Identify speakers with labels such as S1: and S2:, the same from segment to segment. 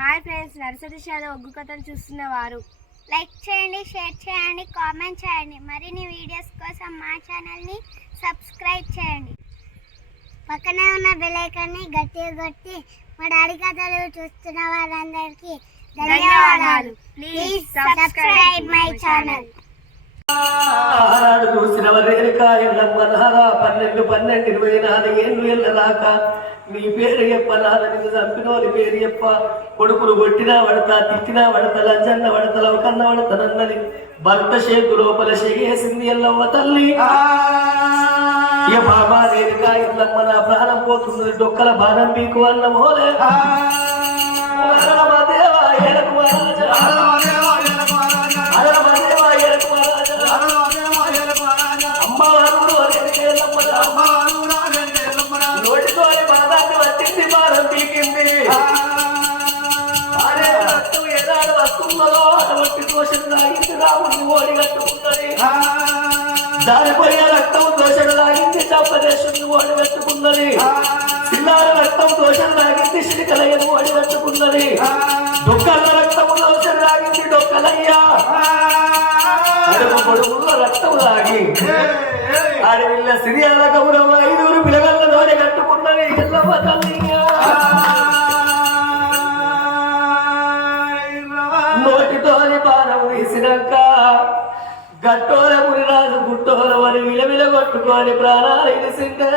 S1: Hi friends nursery షాలో ఒగ్గు కథలు చూస్తున్న వారు.
S2: లైక్ చేయండి షేర్ చేయండి కామెంట్ చేయండి. మరిన్ని వీడియోస్ కోసం మా ఛానల్ని సబ్స్క్రైబ్ చేయండి. పక్కనే ఉన్న బెల్ ఐకాన్ని గట్టిగా కొట్టి మా డాడీ కథలు చూస్తున్న వారందరికీ ధన్యవాదాలు. ప్లీజ్ సబ్స్క్రైబ్ మై ఛానల్
S3: చూసిన రేణుక ఎల్లమ్మనారా పన్నెండు పన్నెండు ఇరవై నాలుగు ఏళ్ళు ఎల్లరాక నీ పేరు చెప్ప నాన్న చంపినోని పేరు చెప్ప. కొడుకులు కొట్టినా పడతా తిట్టినా పడతా లంచన్న పడతా లవకన్న పడతానన్నది భర్త చేతు లోపల చేసింది ఎల్లమ్మ తల్లి. ఇక బాబా రేణుక ఎల్లమ్మ నా ప్రాణం పోతుంది డొక్కల బాణం పీకు అన్న మోలే దేవా. దానిపోయే రక్తం దోషం లాగింది చంపదేశుని ఓడి కట్టుకున్నది పిల్లాల రక్తం దోషం లాగింది సిరికలయ్యను ఓడి కట్టుకున్నది డొక్కల రక్తం దోషం లాగింది డొక్కలయ్యా. అడుగు రక్తం లాగి ఆడవిల్ల సిరియాల గౌరవ ఐదుగురు పిలగల్ల నోడి కట్టుకున్నది. ఎల్లమ్మ నోటితోని పానం తీసినాక గట్టోల మునిరాజు గుట్టోల కొట్టుకొని ప్రాణాలు ఇడిసిందే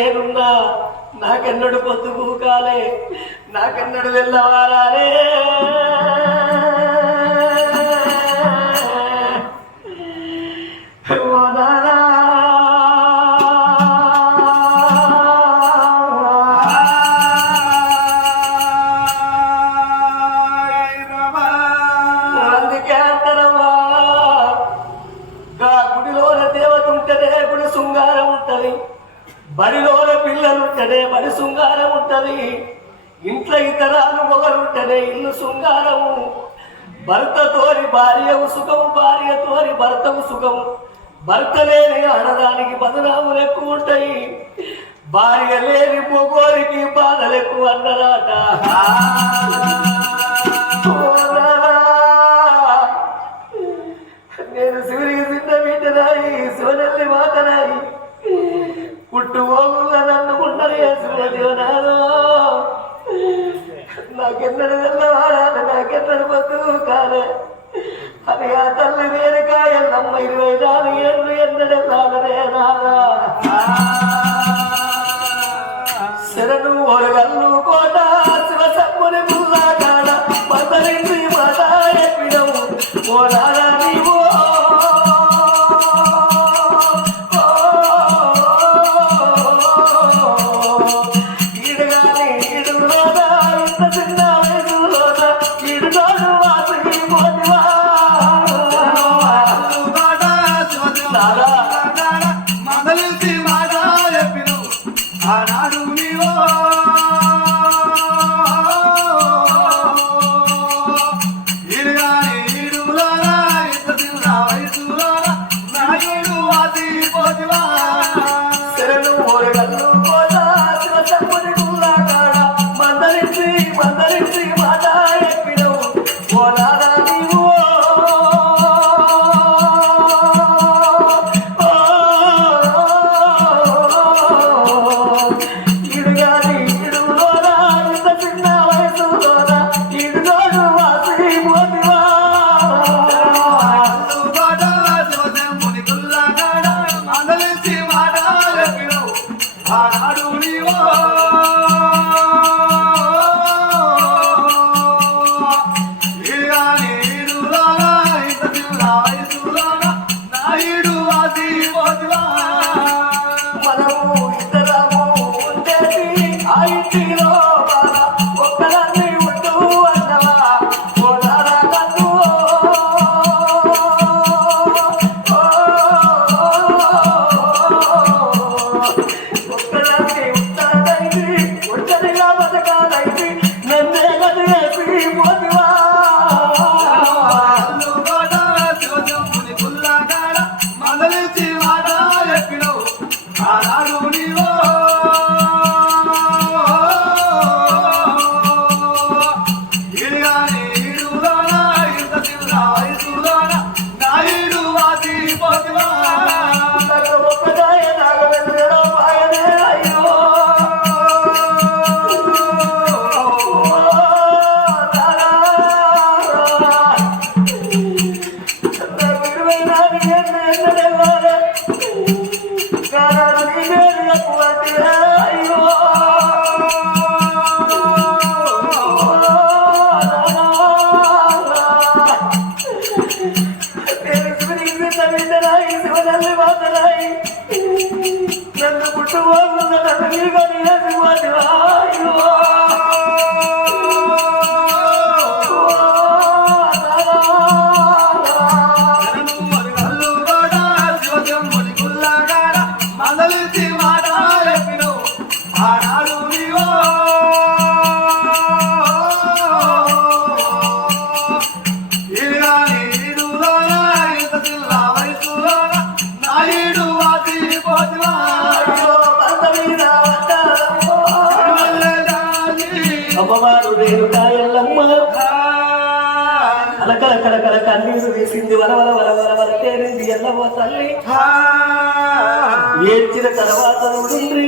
S3: నేనున్నా. నాకెన్నడు పొద్దు కాలే. నాకెన్నడు వెళ్ళవారాలే. నానా. అందుకే గా గుడిలోన దేవత ఉంటేనే గుడి శృంగారం ఉంటది. బడిలోన పిల్లలు ఉంటేనే బడి శృంగారం ఉంటది ఇంట్లో ఇతరాలు మొగలుంటేనే ఇల్లు శృంగారము. భర్తతోని భార్యకు సుఖము భార్యతోని భర్తకు సుఖము. భర్త లేని ఆడదానికి బదనాములు ఎక్కువ ఉంటాయి భార్య లేని మొగోరికి బాధలు ఎక్కువ అన్నరాట Caralho, meu! అమ్మవారు రేణుకా ఎల్లమ్మ అలకల కలకల కన్నీరు వేసింది వల వల వల వల వల తేరింది తల్లి. ఏడ్చిన తర్వాత నుండి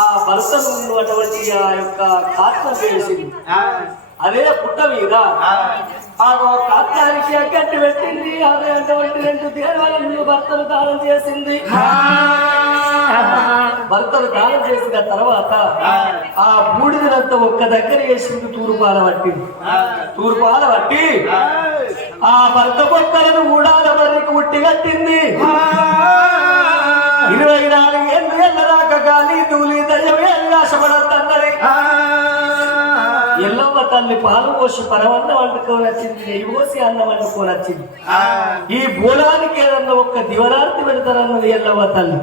S3: ఆ భర్తను ఉన్నటువంటి ఆ యొక్క కాత్మ వేసింది. అదే పుట్ట మీద ఆ కాత్తానికి గట్టి పెట్టింది. అదే అటువంటి రెండు దేవాలయంలో భర్తను దానం చేసింది. భర్తను దానం చేసిన తర్వాత ఆ. బూడిదనంతా ఒక్క దగ్గర వేసింది తూర్పాల పట్టింది తూర్పాల పట్టి ఆ. భర్త పొక్కలను ఊడాల మరికి ఉట్టి కట్టింది. ఇరవై నాలుగు ఏళ్ళు ఎల్లరాక గాలి తూలి దయ్యం ఆశపడద్దన్నది ఎల్లమ్మ తల్లి పాలు పోసి పరమన్నం వండుకొని వచ్చింది నెయ్యి పోసి అన్నం వండుకొని వచ్చింది. ఈ బోలానికి ఏదన్నా ఒక్క దివరార్తి పెడతారన్నది ఎల్లమ్మ తల్లి.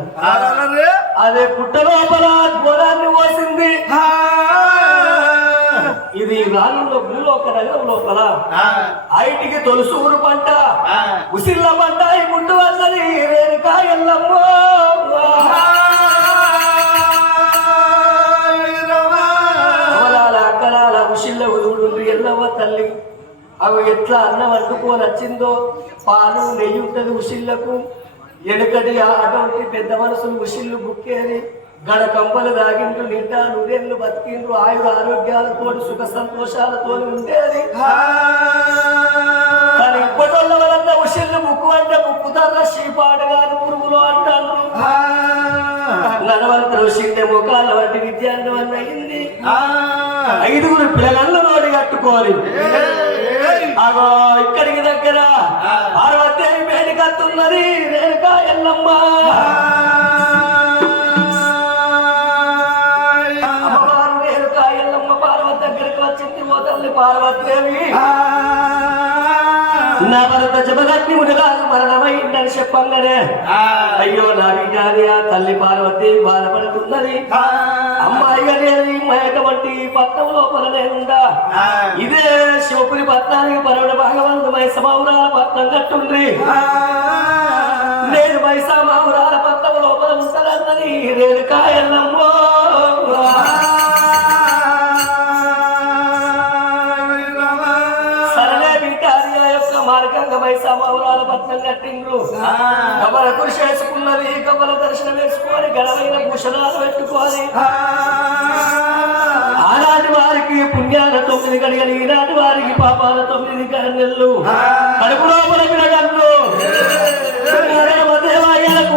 S3: అదే. పుట్ట లోపల బోలాన్ని పోసింది. ఇది రాళ్ళలో భూలోక నగరం లోపల ఐటికి తొలుసూరు పంట ఉసిళ్ళ పంట ఈ ముందు వన్నది రేణుకా ఎట్లా అన్నం వండుకొని వచ్చిందో పాలు నెయ్యి ఉంటది ఉసిళ్ళకు. వెనుకటి అటువంటి పెద్ద మనసులు ఉసిళ్ళు బుక్కేది గడ కంపలు దాగిండ్రు నిండా నూరేళ్ళు బతికిండ్రు ఆయుర ఆరోగ్యాలతో సుఖ సంతోషాలతో ఉండేది. కానీ ఇప్పటి వాళ్ళంతా ఉసిళ్ళు ముక్కు అంటే ముక్కుతారా శ్రీపాడుగాను పురుగులు అంటారు నడవంతరు సిండే ముఖాల వంటి విద్యార్థి అయింది ఐదుగురు పిల్లలను నోడి కట్టుకోవాలి అగో ఇక్కడికి దగ్గర పార్వతీదేవి వేడికత్తున్నది రేణుకా ఎల్లమ్మ అమ్మవారు రేణుకా ఎల్లమ్మ పార్వతి దగ్గరికి వచ్చింది ఓ తల్లి పార్వతీదేవి. నా భరత జమగట్టి మునిగాలు మరణమైందని చెప్పంగానే అయ్యో నా విజ్ఞాని ఆ తల్లి పార్వతి బాధపడుతున్నది. అమ్మాయి అనేది అటువంటి పట్నం లోపల నేనుందా ఇదే శివపురి పట్నానికి పరమణ భాగవంతు మైసమౌరాల పట్నం కట్టుండ్రి. నేను మైసమౌరాల పట్నం లోపల సరళే విటారియా యొక్క మార్గంగా కట్టిండ్రు. కబల కృషి వేసుకున్నది కబల దర్శనం వేసుకొని ఘనమైన భూషణాలు పెట్టుకోవాలి పుణ్యాల తొమ్మిది గడిగలు ఈనాటి వారికి పాపాల తొమ్మిది గడిగలు కడుపు లోపల వినగండ్లు దేవాలయాలకు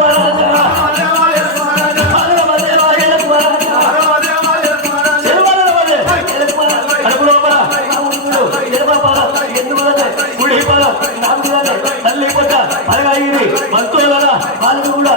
S3: తల్లి పొట్ట. పరగాయి మంత్రుల వాళ్ళు కూడా.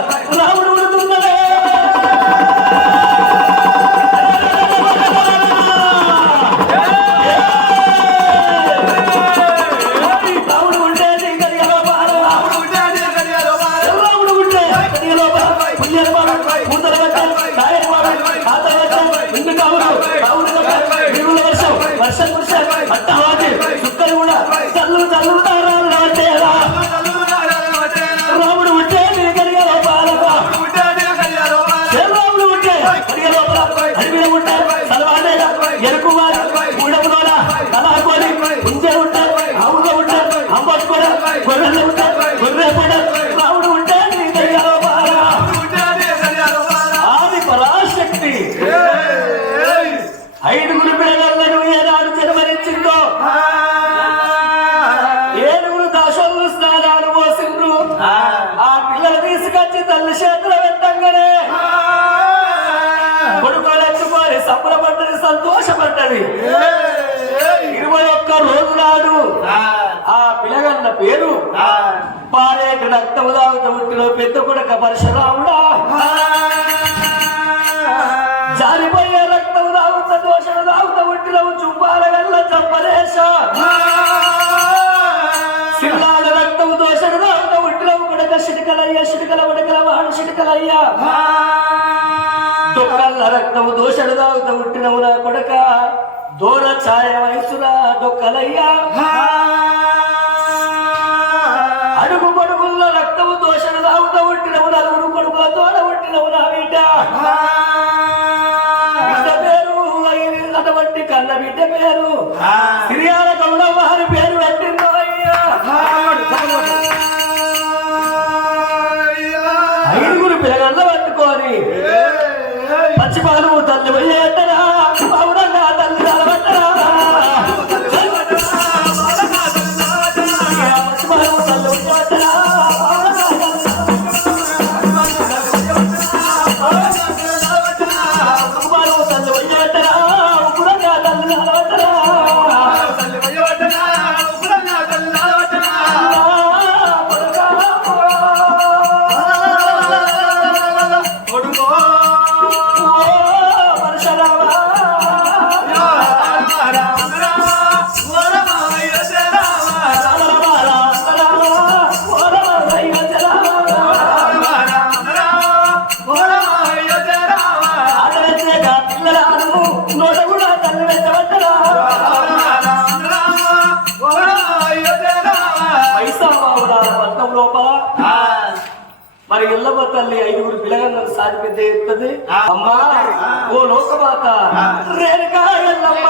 S3: సంతోషపడ్డది. ఇరవై ఒక్క రోజు నాడు ఆ. పిలగన్న పేరు పారేట రక్తము తాగుతూ పుట్టిన పెద్ద కొడక పరశురాముడా. జారిపోయే రక్తము తాగుత దోషణ తాగుత పుట్టినవు చుంపాల గల్ల చంపలేశ. సిల్లాల రక్తము దోషణ తాగుత పుట్టినవు కొడక సిటికలయ్య సిటికల ఉడకల వాడు సిటికలయ్య. డొక్కల్ల రక్తము దోషణ తాగుత పుట్టినవు నా కొడక దూర ఛాయ వయసురా డొక్కలయ్యా. అడుగు పడుగుల్లో రక్తము దోషణ తాగుత పుట్టినవు నలుగురు కొడుకుల తోడ పుట్టినవు నా బిడ్డ పేరు అటువంటి కన్న బిడ్డ పేరు. సిరియాల గౌడ వారి పేరు పెట్టిందో తల్లి ఐదుగురు పిల్లగన్నలు సాటి పెద్ద ఎత్తది అమ్మా ఓ లోకమాత. రేణుకా ఎల్లమ్మ